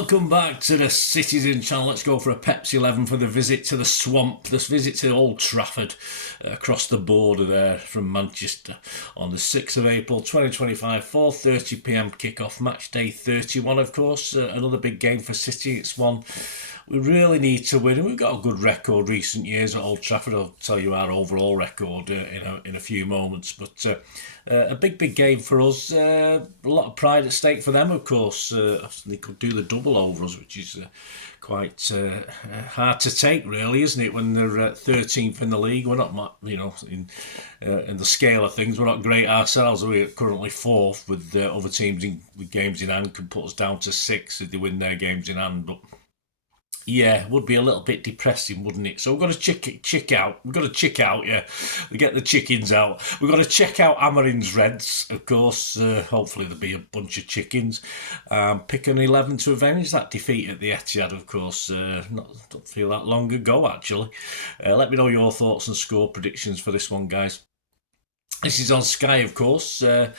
Welcome back to the Citizen channel. Let's go for a Pepsi 11 for the visit to the Swamp, this visit to Old Trafford, across the border there from Manchester on the 6th of April 2025, 4:30pm kickoff, match day 31 of course, another big game for City. It's one we really need to win, and we've got a good record recent years at Old Trafford. I'll tell you our overall record in a few moments, but a big game for us. A lot of pride at stake for them, of course. They could do the double over us, which is quite hard to take, really, isn't it? When they're 13th in the league, we're not, in the scale of things, we're not great ourselves. We're currently 4th with other teams with games in hand. Can put us down to 6th if they win their games in hand, but. Yeah, would be a little bit depressing, wouldn't it? So we've got to check out. We've got to check out, yeah. We get the chickens out. We've got to check out Amarin's Reds, of course. Hopefully there'll be a bunch of chickens. Pick an 11 to avenge that defeat at the Etihad, of course. Don't feel that long ago, actually. Let me know your thoughts and score predictions for this one, guys. This is on Sky, of course, and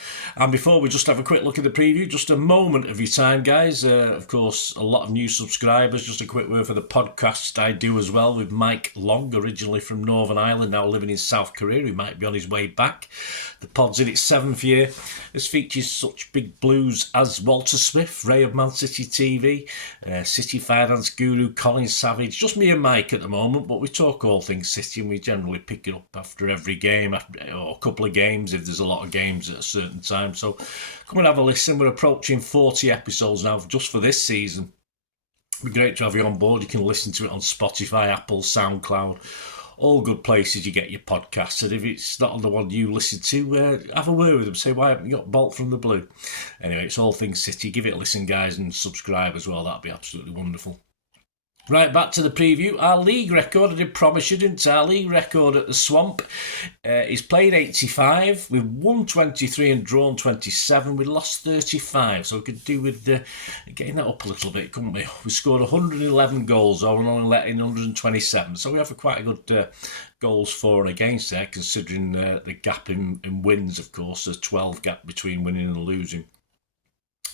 before we just have a quick look at the preview, just a moment of your time, guys. Of course, a lot of new subscribers. Just a quick word for the podcast I do as well with Mike Long, originally from Northern Ireland, now living in South Korea. He might be on his way back. The pod's in its 7th year. This features such big blues as Walter Smith, Ray of Man City TV, City finance guru Colin Savage. Just me and Mike at the moment, but we talk all things City, and we generally pick it up after every game, or a couple of games if there's a lot of games at a certain time. So come and have a listen. We're approaching 40 episodes now just for this season. It'd be great to have you on board. You can listen to it on Spotify, Apple, SoundCloud, all good places you get your podcasts. And if it's not on the one you listen to, have a word with them. Say, why haven't you got Bolt from the Blue? Anyway, it's all things City. Give it a listen, guys, and subscribe as well. That'd be absolutely wonderful. Right, back to the preview. Our league record, I did promise you, didn't I? Our league record at the Swamp is played 85. We've won 23 and drawn 27. We lost 35, so we could do with getting that up a little bit, couldn't we? We scored 111 goals, or we're only letting 127. So we have quite a good goals for and against there, considering the gap in wins, of course. There's 12 gap between winning and losing.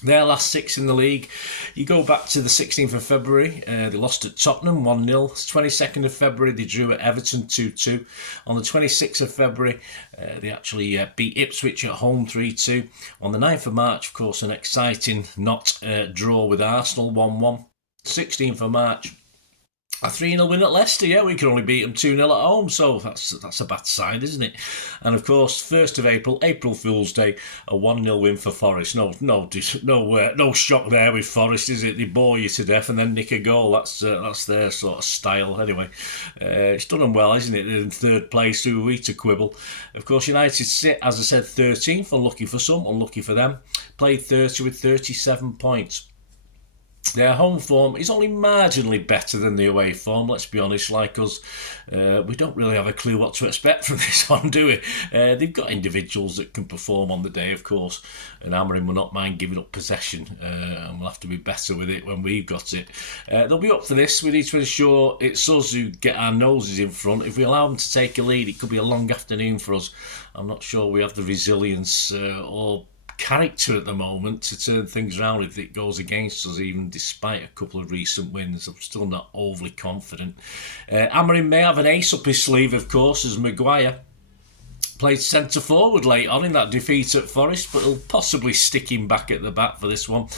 Their last 6 in the league. You go back to the 16th of February, they lost at Tottenham 1-0. 22nd of February, they drew at Everton 2-2. On the 26th of February, they actually beat Ipswich at home 3-2. On the 9th of March, of course, an exciting draw with Arsenal 1-1. 16th of March, a 3-0 win at Leicester. Yeah, we could only beat them 2-0 at home, so that's a bad sign, isn't it? And of course, 1st of April, April Fool's Day, a 1-0 win for Forest. No shock there with Forest, is it? They bore you to death and then nick a goal. That's their sort of style. Anyway, it's done them well, isn't it? They're in 3rd place. Who are we to quibble? Of course, United sit, as I said, 13th. Unlucky for some, unlucky for them. Played 30 with 37 points. Their home form is only marginally better than the away form, let's be honest. Like us, we don't really have a clue what to expect from this one, do we? They've got individuals that can perform on the day, of course, and Amarin will not mind giving up possession, and we'll have to be better with it when we've got it. They'll be up for this. We need to ensure it's us who get our noses in front. If we allow them to take a lead, it could be a long afternoon for us. I'm not sure we have the resilience or character at the moment to turn things around if it goes against us, even despite a couple of recent wins. I'm still not overly confident. Amarin may have an ace up his sleeve, of course, as Maguire played centre forward late on in that defeat at Forest, but he'll possibly stick him back at the back for this one.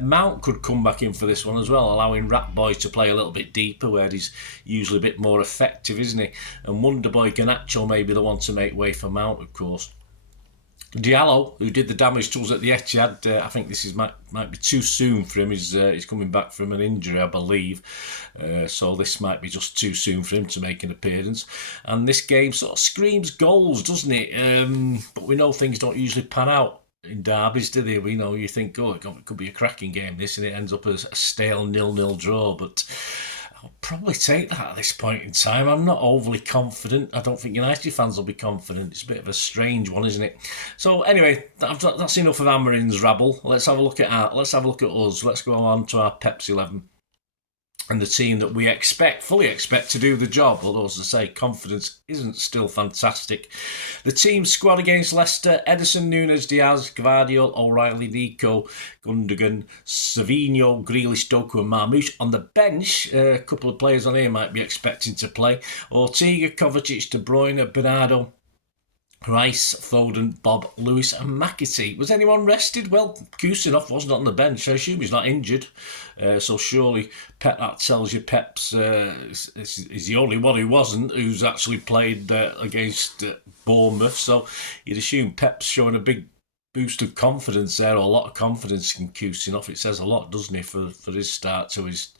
Mount could come back in for this one as well, allowing Rat Boy to play a little bit deeper where he's usually a bit more effective, isn't he? And Wonder Boy Garnacho may be the one to make way for Mount, of course. Diallo, who did the damage to us at the Etihad, I think this might be too soon for him. He's coming back from an injury, I believe. So this might be just too soon for him to make an appearance. And this game sort of screams goals, doesn't it? But we know things don't usually pan out in derbies, do they? We know you think, it could be a cracking game, this, and it ends up as a stale 0-0 draw. But I'll probably take that at this point in time. I'm not overly confident. I don't think United fans will be confident. It's a bit of a strange one, isn't it? So anyway, that's enough of Amarin's rabble. Let's have a look at us. Let's go on to our Pepsi 11. and the team that we fully expect to do the job, although, as I say, confidence isn't still fantastic. The team squad against Leicester: Ederson, Núñez, Diaz, Gvardiol, O'Reilly, Nico, Gundogan, Savinho, Grealish, Doku and Marmoush. On the bench, a couple of players on here might be expecting to play: Ortega, Kovacic, De Bruyne, Bernardo, Rice, Foden, Bob, Lewis and McTa. Was anyone rested? Well, Kusinov wasn't on the bench. I assume he's not injured. So surely that tells you Pep's is the only one who wasn't, who's actually played against Bournemouth. So you'd assume Pep's showing a big boost of confidence there, or a lot of confidence in Kusinov. It says a lot, doesn't it, for his start to his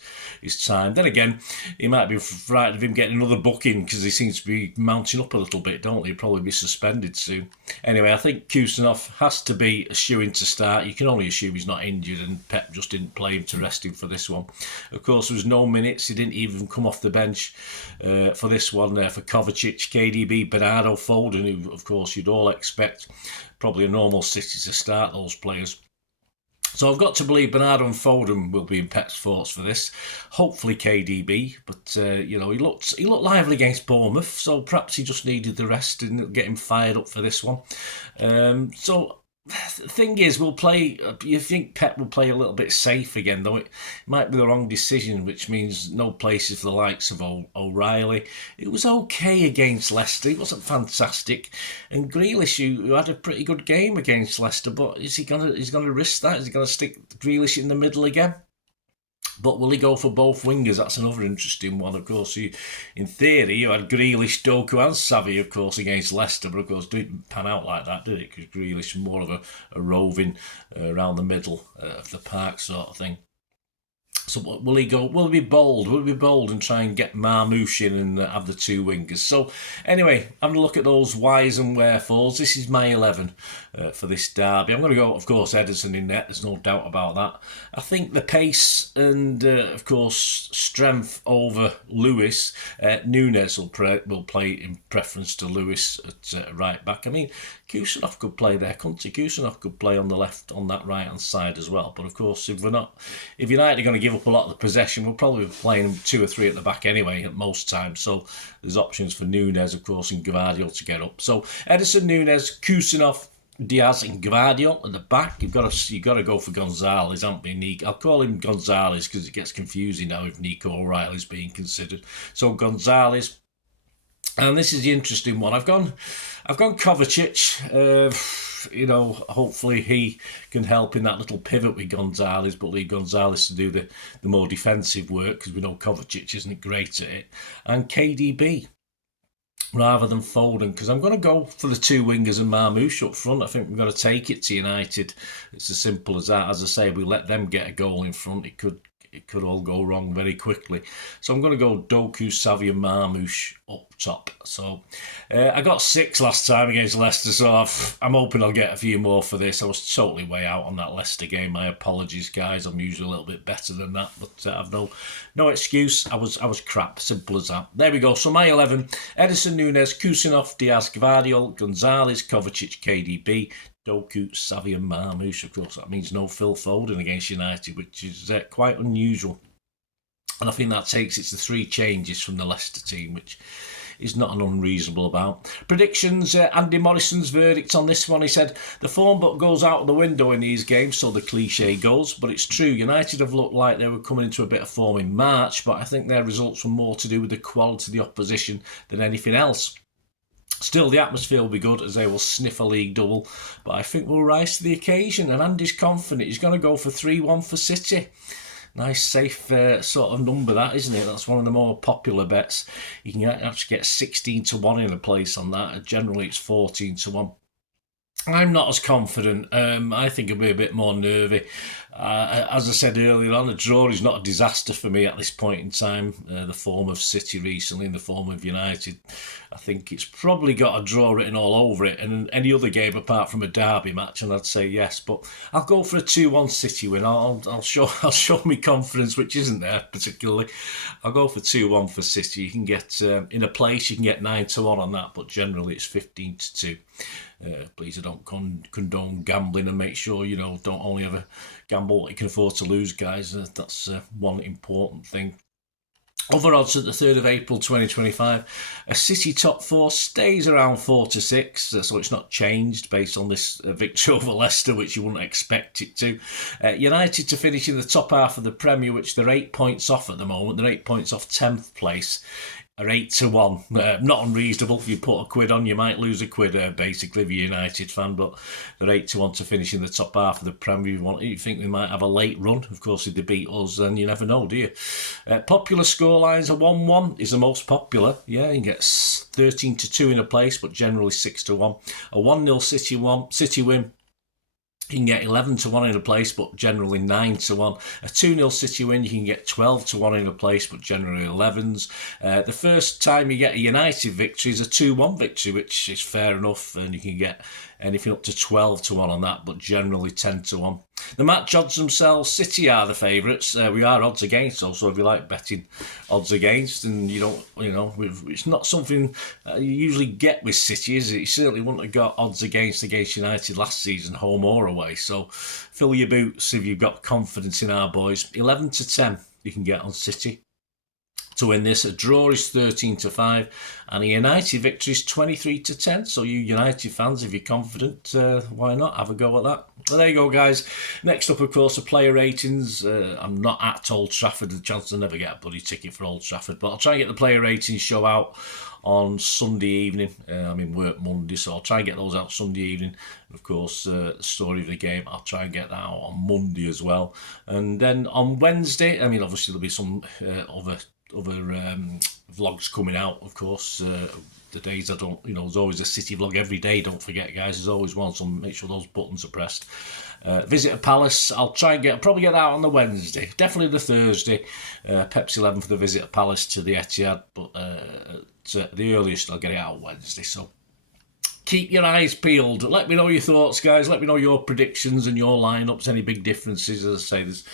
time. Then again, he might be frightened of him getting another booking because he seems to be mounting up a little bit, don't he? He'll probably be suspended soon. Anyway, I think Kusinov has to be a shoo-in to start. You can only assume he's not injured, and Pep just didn't play him to rest him for this one. Of course, there was no minutes. He didn't even come off the bench for this one for Kovacic, KDB, Bernardo, Foden, who, of course, you'd all expect probably a normal City to start those players. So I've got to believe Bernardo and Foden will be in Pep's thoughts for this. Hopefully KDB, but he looked lively against Bournemouth, so perhaps he just needed the rest and get him fired up for this one. So the thing is, we'll play. You think Pep will play a little bit safe again, though it might be the wrong decision, which means no places for the likes of O'Reilly. It was okay against Leicester. It wasn't fantastic. And Grealish, who had a pretty good game against Leicester, but is he gonna risk that? Is he gonna stick Grealish in the middle again? But will he go for both wingers? That's another interesting one. Of course, in theory, you had Grealish, Doku and Savvy, of course, against Leicester, but of course, didn't pan out like that, did it? Because Grealish was more of a roving around the middle of the park sort of thing. So will he go? Will he be bold? Will he be bold and try and get Marmoush in and have the two wingers? So anyway, having a look at those whys and wherefores. This is my 11 for this derby. I'm going to go, of course, Ederson in net. There's no doubt about that. I think the pace and, of course, strength over Lewis. Núñez will play in preference to Lewis at right back. I mean, Kusinov could play there, couldn't he? Kusinov could play on the left, on that right-hand side as well. But of course, if United are going to give up a lot of the possession, we'll probably be playing 2 or 3 at the back anyway at most times. So there's options for Núñez, of course, and Gvardiol to get up. So Ederson, Núñez, Kusinov, Diaz and Gvardiol at the back. You've got to go for Gonzalez, haven't we, Nico? I'll call him Gonzalez because it gets confusing now if Nico O'Reilly's being considered. So Gonzalez. And this is the interesting one. I've gone Kovacic. Hopefully he can help in that little pivot with Gonzalez, but leave Gonzalez to do the more defensive work because we know Kovacic isn't great at it. And KDB rather than Foden, because I'm going to go for the two wingers and Marmoush up front. I think we're going to take it to United. It's as simple as that. As I say, we let them get a goal in front, it could all go wrong very quickly. So I'm going to go Doku, Savvy and Marmoush up top. So I got 6 last time against Leicester, so I'm hoping I'll get a few more for this. I was totally way out on that Leicester game. My apologies, guys. I'm usually a little bit better than that, but I've no excuse. I was crap. Simple as that. There we go. So my 11, Ederson, Núñez, Kusinov, Diaz, Gvardiol, Gonzalez, Kovacic, KDB, Doku, Savvy and Marmoush. Of course, that means no Phil Foden against United, which is quite unusual. And I think that takes it to 3 changes from the Leicester team, which is not an unreasonable amount. Predictions, Andy Morrison's verdict on this one. He said, the form book goes out of the window in these games, so the cliche goes. But it's true, United have looked like they were coming into a bit of form in March, but I think their results were more to do with the quality of the opposition than anything else. Still, the atmosphere will be good as they will sniff a league double, but I think we'll rise to the occasion. And Andy's confident. He's going to go for 3-1 for City. Nice, safe sort of number, that, isn't it? That's one of the more popular bets. You can actually get 16-1 in a place on that. Generally, it's 14-1. I'm not as confident. I think I'll be a bit more nervy. As I said earlier on, a draw is not a disaster for me at this point in time. The form of City recently and the form of United, I think it's probably got a draw written all over it. And any other game apart from a derby match, and I'd say yes. But I'll go for a 2-1 City win. I'll show my confidence, which isn't there particularly. I'll go for 2-1 for City. You can get in a place, you can get 9-1 on that, but generally it's 15-2. Please, I don't condone gambling, and make sure don't only ever gamble what you can afford to lose, guys. That's one important thing. Other odds at the 3rd of April 2025, a City top 4 stays around 4 to 6, so it's not changed based on this victory over Leicester, which you wouldn't expect it to. United to finish in the top half of the Premier, which they're 8 points off at the moment. They're 8 points off 10th place. Are 8 to 1. Not unreasonable. If you put a quid on, you might lose a quid, basically, if you're a United fan. But they're 8 to 1 to finish in the top half of the Premier. You think they might have a late run. Of course, if they beat us, then you never know, do you? Popular scorelines, a 1-1 is the most popular. Yeah, you can get 13 to 2 in a place, but generally 6 to 1. A 1-0 City win. You can get 11 to 1 in a place, but generally 9 to 1. A 2-0 City win, you can get 12 to 1 in a place, but generally 11s. The first time you get a United victory is a 2-1 victory, which is fair enough, and you can get anything up to 12 to 1 on that, but generally 10 to 1. The match odds themselves, City are the favourites. We are odds against, also, if you like betting odds against, and it's not something you usually get with City, is it? You certainly wouldn't have got odds against United last season, home or away. So fill your boots if you've got confidence in our boys. 11 to 10 you can get on City to win this. A draw is 13 to 5, and a United victory is 23 to 10. So you United fans, if you're confident, why not have a go at that? Well, there you go, guys. Next up, of course, the player ratings. I'm not at Old Trafford. The chance to never get a bloody ticket for Old Trafford, but I'll try and get the player ratings show out on Sunday evening. I'm in work Monday, so I'll try and get those out Sunday evening. And of course, the story of the game, I'll try and get that out on Monday as well. And then on Wednesday, obviously there'll be some other vlogs coming out, of course. The days I don't, there's always a City vlog every day, don't forget, guys. There's always one, so make sure those buttons are pressed. Visit a Palace, I'll probably get that out on the Wednesday, definitely the Thursday. Pepsi 11 for the Visit a Palace to the Etihad, but the earliest I'll get it out Wednesday. So keep your eyes peeled. Let me know your thoughts, guys. Let me know your predictions and your lineups, any big differences. As I say, there's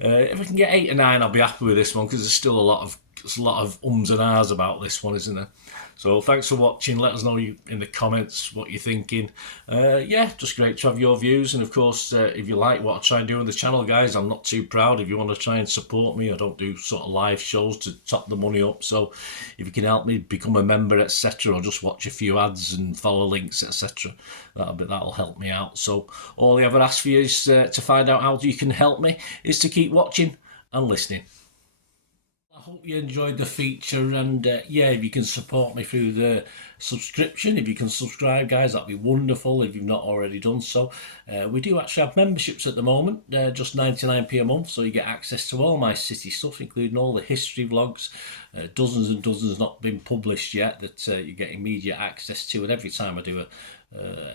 if we can get 8 or 9, I'll be happy with this one, because there's still a lot of ums and ahs about this one, isn't there? So thanks for watching. Let us know in the comments what you're thinking. Just great to have your views. And of course, if you like what I try and do on the channel, guys, I'm not too proud. If you want to try and support me, I don't do sort of live shows to top the money up. So if you can help me become a member, etc., or just watch a few ads and follow links, etc., that'll help me out. So all I ever ask for you is to find out how you can help me is to keep watching and listening. I hope you enjoyed the feature, and if you can support me through the subscription, if you can subscribe, guys, that'd be wonderful if you've not already done so. We do actually have memberships at the moment, just 99p a month, so you get access to all my City stuff, including all the history vlogs, dozens and dozens not been published yet that you get immediate access to, and every time I do a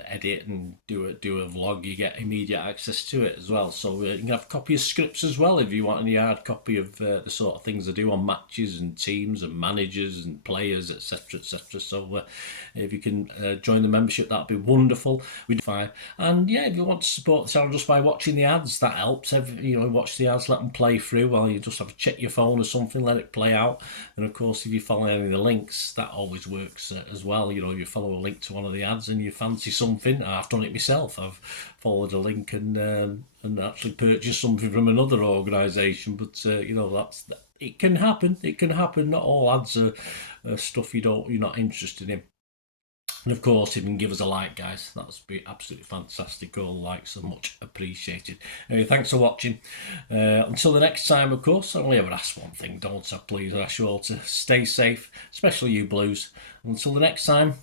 edit and do a vlog, you get immediate access to it as well. So you can have a copy of scripts as well if you want any hard copy of the sort of things I do on matches and teams and managers and players, etc., etc. So if you can join the membership, that'd be wonderful. We do fine. And if you want to support the channel just by watching the ads, that helps. Watch the ads, let them play through while you just have to check your phone or something, let it play out. And of course, if you follow any of the links, that always works as well. If you follow a link to one of the ads and you fancy something, I've done it myself. I've followed a link and actually purchased something from another organisation. But it can happen. It can happen. Not all ads are stuff you're not interested in. And of course, if you can give us a like, guys, that would be absolutely fantastic. All likes are much appreciated. Anyway, thanks for watching. Until the next time, of course, I only ever ask one thing, don't I? Please, I ask you all to stay safe, especially you Blues. Until the next time,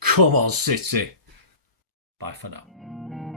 come on, City. Bye for now.